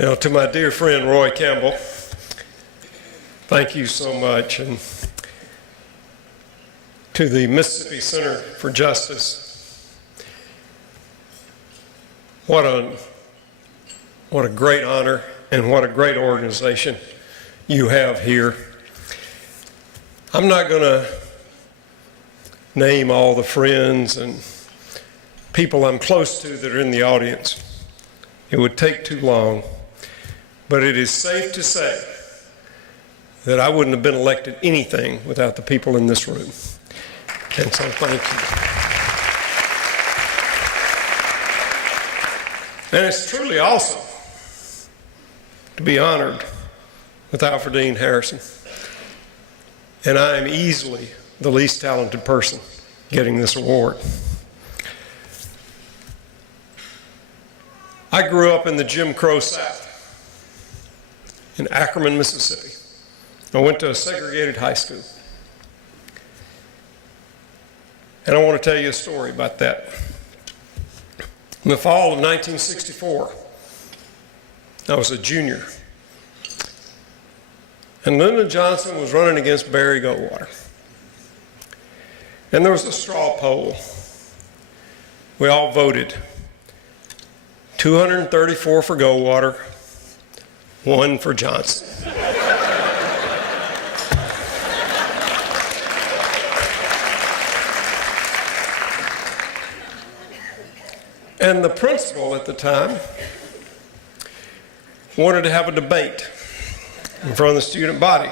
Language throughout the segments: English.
Now, to my dear friend Roy Campbell, thank you so much. And to the Mississippi Center for Justice, what a great honor and what a great organization you have here. I'm not going to name all the friends and people I'm close to that are in the audience. It would take too long. But it is safe to say that I wouldn't have been elected anything without the people in this room. And so thank you. And it's truly awesome to be honored with Alfred Dean Harrison. And I am easily the least talented person getting this award. I grew up in the Jim Crow South in Ackerman, Mississippi. I went to a segregated high school. And I want to tell you a story about that. In the fall of 1964, I was a junior. And Lyndon Johnson was running against Barry Goldwater. And there was a straw poll. We all voted. 234 for Goldwater, 1 for Johnson. And the principal at the time wanted to have a debate in front of the student body.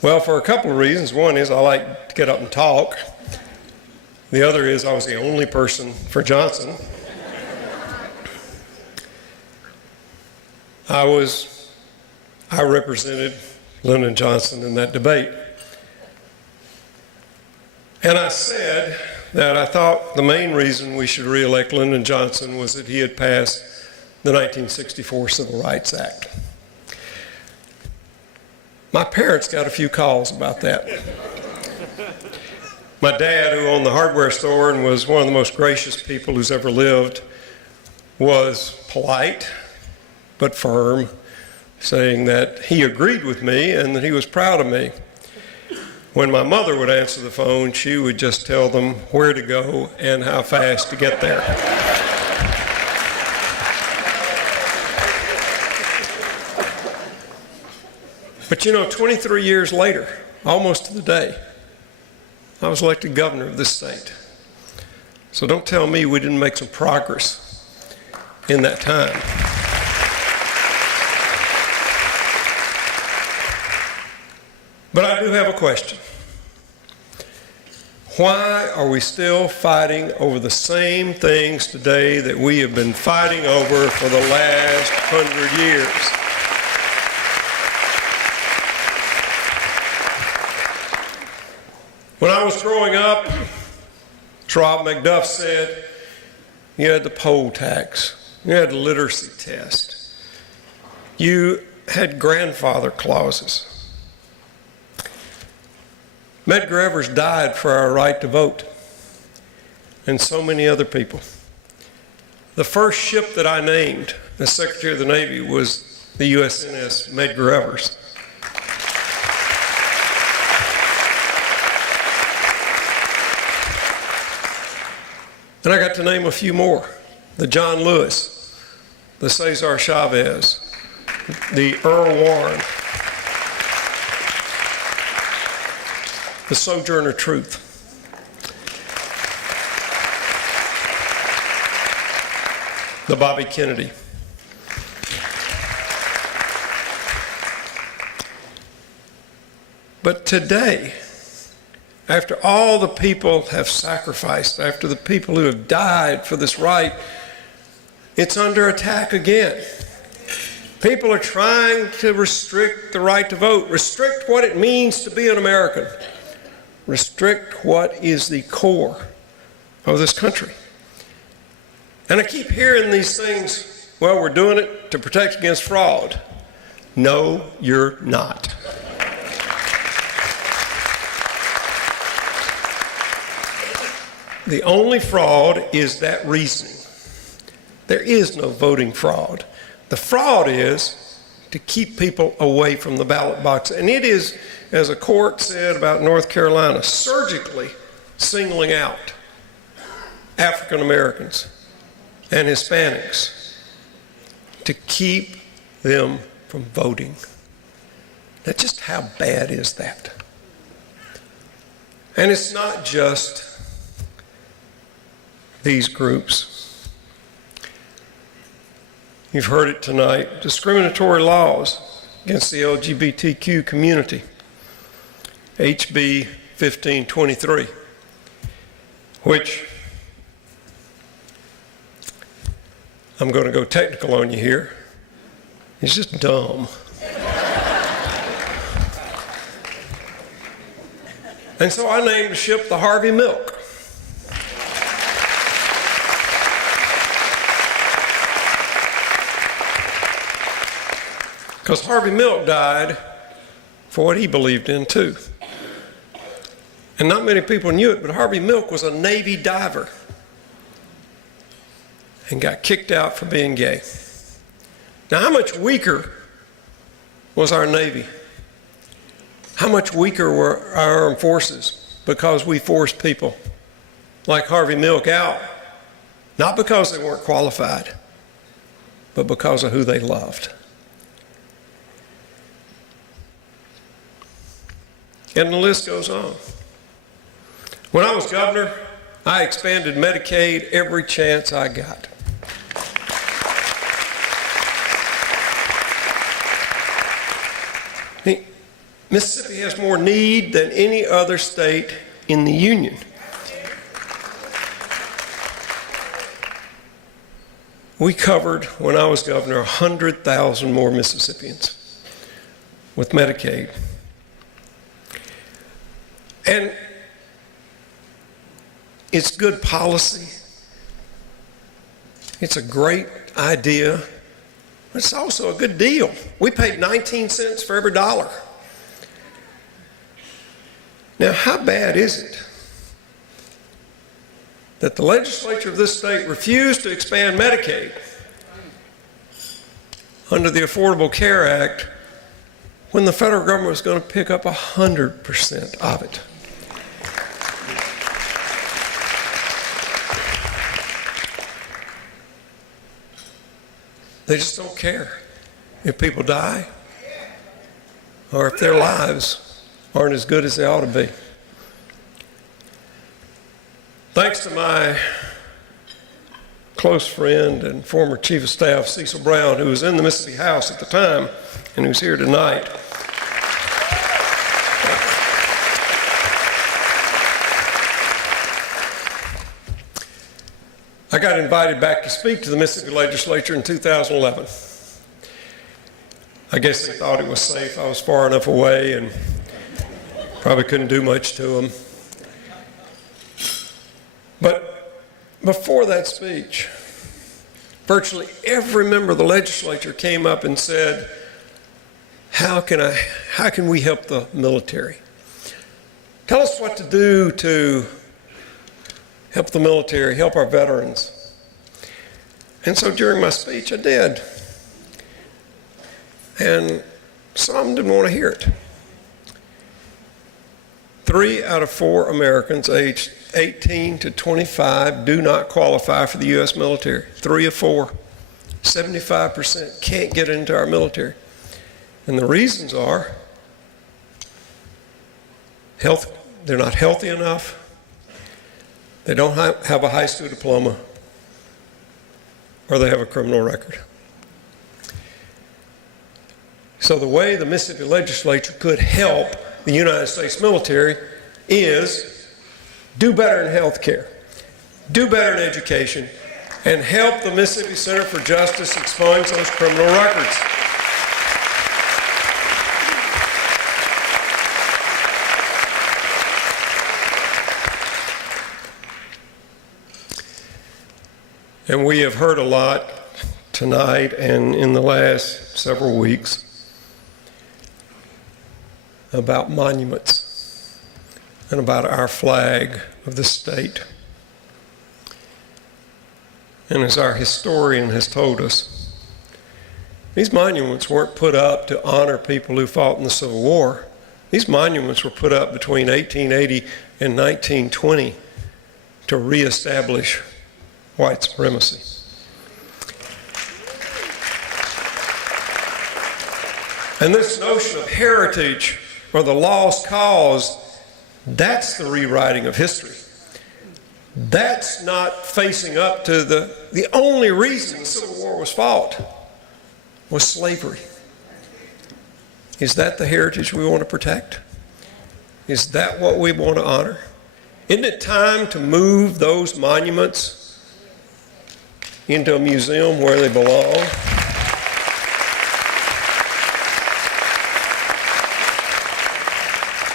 Well, for a couple of reasons. One is I like to get up and talk. The other is I was the only person for Johnson. I represented Lyndon Johnson in that debate. And I said that I thought the main reason we should re-elect Lyndon Johnson was that he had passed the 1964 Civil Rights Act. My parents got a few calls about that. My dad, who owned the hardware store and was one of the most gracious people who's ever lived, was polite but firm, saying that he agreed with me and that he was proud of me. When my mother would answer the phone, she would just tell them where to go and how fast to get there. But you know, 23 years later, almost to the day, I was elected governor of this state. So don't tell me we didn't make some progress in that time. But I do have a question. Why are we still fighting over the same things today that we have been fighting over for the last 100 years? When I was growing up, Rob McDuff said, you had the poll tax, you had the literacy test, you had grandfather clauses. Medgar Evers died for our right to vote, and so many other people. The first ship that I named as Secretary of the Navy was the USNS Medgar Evers. And I got to name a few more. The John Lewis, the Cesar Chavez, the Earl Warren, the Sojourner Truth. The Bobby Kennedy. But today, after all the people have sacrificed, after the people who have died for this right, it's under attack again. People are trying to restrict the right to vote, restrict what it means to be an American, restrict what is the core of this country. And I keep hearing these things, well, we're doing it to protect against fraud. No, you're not. The only fraud is that reasoning There is no voting fraud. The fraud is to keep people away from the ballot box. And it is, as a court said about North Carolina, surgically singling out African Americans and Hispanics to keep them from voting. Now, just how bad is that? And it's not just these groups. You've heard it tonight. Discriminatory laws against the LGBTQ community. HB 1523, which I'm going to go technical on you here. It's just dumb. And so I named the ship the Harvey Milk. Because Harvey Milk died for what he believed in too. And not many people knew it, but Harvey Milk was a Navy diver and got kicked out for being gay. Now, how much weaker was our Navy? How much weaker were our armed forces because we forced people like Harvey Milk out, not because they weren't qualified, but because of who they loved. And the list goes on. When I was governor, I expanded Medicaid every chance I got. Mississippi has more need than any other state in the Union. We covered, when I was governor, 100,000 more Mississippians with Medicaid. And it's good policy. It's a great idea. But it's also a good deal. We paid 19 cents for every dollar. Now, how bad is it that the legislature of this state refused to expand Medicaid under the Affordable Care Act when the federal government was going to pick up 100% of it? They just don't care if people die or if their lives aren't as good as they ought to be. Thanks to my close friend and former Chief of Staff, Cecil Brown, who was in the Mississippi House at the time and who's here tonight. I got invited back to speak to the Mississippi legislature in 2011. I guess they thought it was safe. I was far enough away and probably couldn't do much to them. But before that speech, virtually every member of the legislature came up and said, how can we help the military? Tell us what to do to help the military, help our veterans. And so during my speech, I did. And some didn't want to hear it. 3 out of 4 Americans aged 18 to 25 do not qualify for the U.S. military. 3 of 4. 75% can't get into our military. And the reasons are health, they're not healthy enough. They don't have a high school diploma, or they have a criminal record. So the way the Mississippi legislature could help the United States military is do better in health care, do better in education, and help the Mississippi Center for Justice expunge those criminal records. And we have heard a lot tonight and in the last several weeks about monuments and about our flag of the state. And as our historian has told us, these monuments weren't put up to honor people who fought in the Civil War. These monuments were put up between 1880 and 1920 to reestablish white supremacy. And this notion of heritage or the lost cause, that's the rewriting of history. That's not facing up to the only reason the Civil War was fought was slavery. Is that the heritage we want to protect? Is that what we want to honor? Isn't it time to move those monuments into a museum where they belong?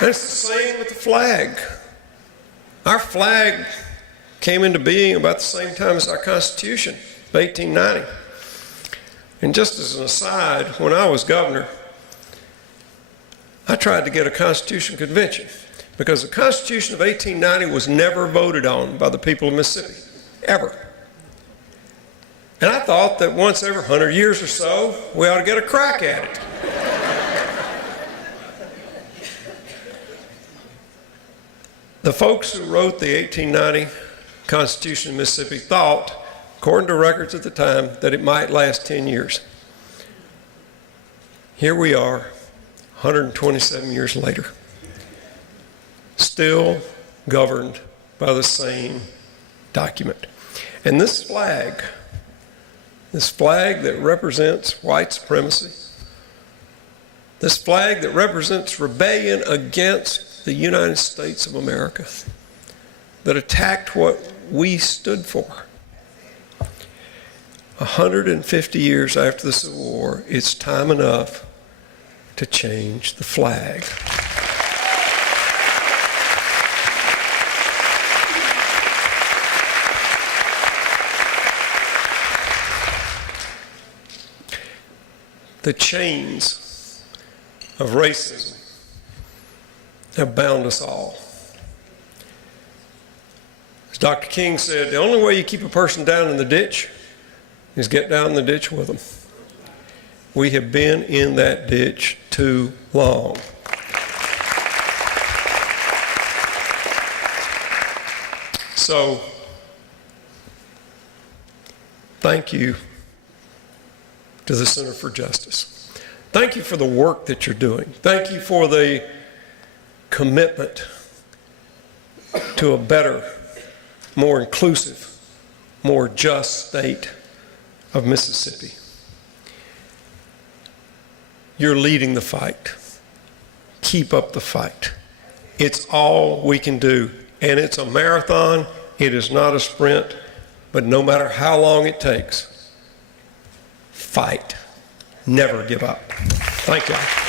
And it's the same with the flag. Our flag came into being about the same time as our Constitution, 1890. And just as an aside, when I was governor, I tried to get a Constitution convention because the Constitution of 1890 was never voted on by the people of Mississippi, ever. And I thought that once every 100 years or so, we ought to get a crack at it. The folks who wrote the 1890 Constitution of Mississippi thought, according to records at the time, that it might last 10 years. Here we are, 127 years later, still governed by the same document. And this flag that represents white supremacy, this flag that represents rebellion against the United States of America, that attacked what we stood for. 150 years after the Civil War, it's time enough to change the flag. The chains of racism have bound us all. As Dr. King said, the only way you keep a person down in the ditch is get down in the ditch with them. We have been in that ditch too long. So, thank you to the Center for Justice. Thank you for the work that you're doing. Thank you for the commitment to a better, more inclusive, more just state of Mississippi. You're leading the fight. Keep up the fight. It's all we can do. And it's a marathon. It is not a sprint. But no matter how long it takes, fight. Never give up. Thank you.